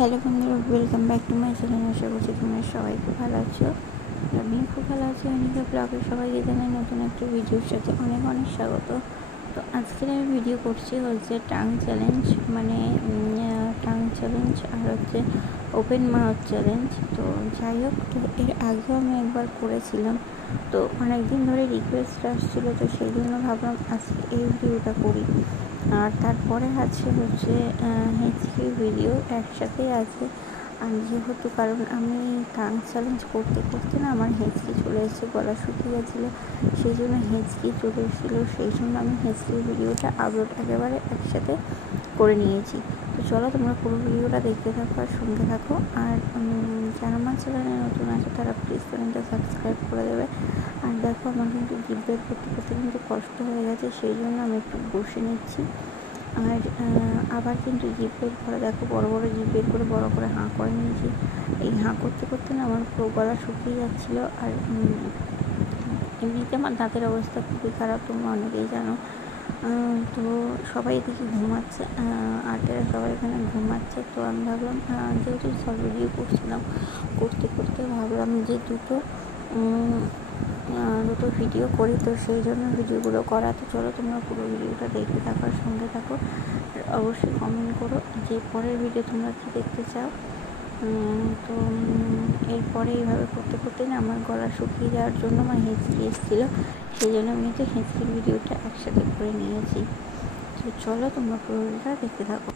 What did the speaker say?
Hello বন্ধুরা, welcome back to my channel. আশা করছি তোমরা সবাই খুব ভালো আছো। আমি খুব ভালো আছি। অনেকে ব্লগের সবাইকে জানাই নতুন একটা ভিডিওর সাথে অনেক অনেক স্বাগত। তো আজকের আমি ভিডিও করছি হচ্ছে টাং চ্যালেঞ্জ, মানে টাং চ্যালেঞ্জ আর হচ্ছে ওপেন মাউথ চ্যালেঞ্জ। তো যাই হোক, তো এর আগেও আমি একবার করেছিলাম, তো অনেক দিন ধরে রিকোয়েস্ট আসছিলো, তো সেই জন্য ভাবলাম আজকে এই ভিডিওটা করি। আর তারপরে হচ্ছে হেঁচকি ভিডিও একসাথেই আছে। আর যেহেতু কারণ আমি টাং চ্যালেঞ্জ করতে করতে না আমার হেঁচকি চলে এসেছে, গলা শুকিয়ে গেছিলো, সেই জন্য হেঁচকি চলে এসেছিলো, সেই জন্য আমি হেঁচকির ভিডিওটা আপলোড একেবারে একসাথে করে নিয়েছি। তো চলো তোমরা পুরো ভিডিওটা দেখতে থাকো আর সঙ্গে থাকো। আর যারা আমার চ্যানেলে নতুন আছে তারা প্লিজ চ্যানেলটা সাবস্ক্রাইব করে দেবে। আর দেখো, আমার কিন্তু জিভ বের করতে করতে কিন্তু কষ্ট হয়ে গেছে, সেই জন্য আমি একটু বসে নিচ্ছি। আর আবার কিন্তু জিভ বের করে দেখো, বড় বড় জিভ বের করে বড় করে হাঁ করে নিয়েছি। এই হাঁ করতে করতে না আমার পুরো গলা শুকিয়ে যাচ্ছিলো। আর এমনিতে আমার দাঁতের অবস্থা খুবই খারাপ, তোমরা অনেকেই জানো। তো সবাই দেখি ঘুমাচ্ছে, আর্টেরা সবাই এখানে ঘুমাচ্ছে। তো আমি ভাবলাম, যেহেতু সব ভিডিও করছিলাম, করতে করতে ভাবলাম যে দুটো ভিডিও করি, তো সেই জন্য ভিডিওগুলো করা। তো চলো তোমরা পুরো ভিডিওটা দেখতে থাকো আর সঙ্গে থাকো। আর অবশ্যই কমেন্ট করো যে পরের ভিডিও তোমরা কী দেখতে চাও। তো এরপরে এইভাবে করতে করতে না আমার গলা শুকিয়ে যাওয়ার জন্য আমার হেঁচকি এসেছিলো, সেই জন্য আমি তো হেঁচকির ভিডিওটা একসাথে করে নিয়েছি। তো চলো তোমরা পুরো ভিডিওটা দেখতে থাকো।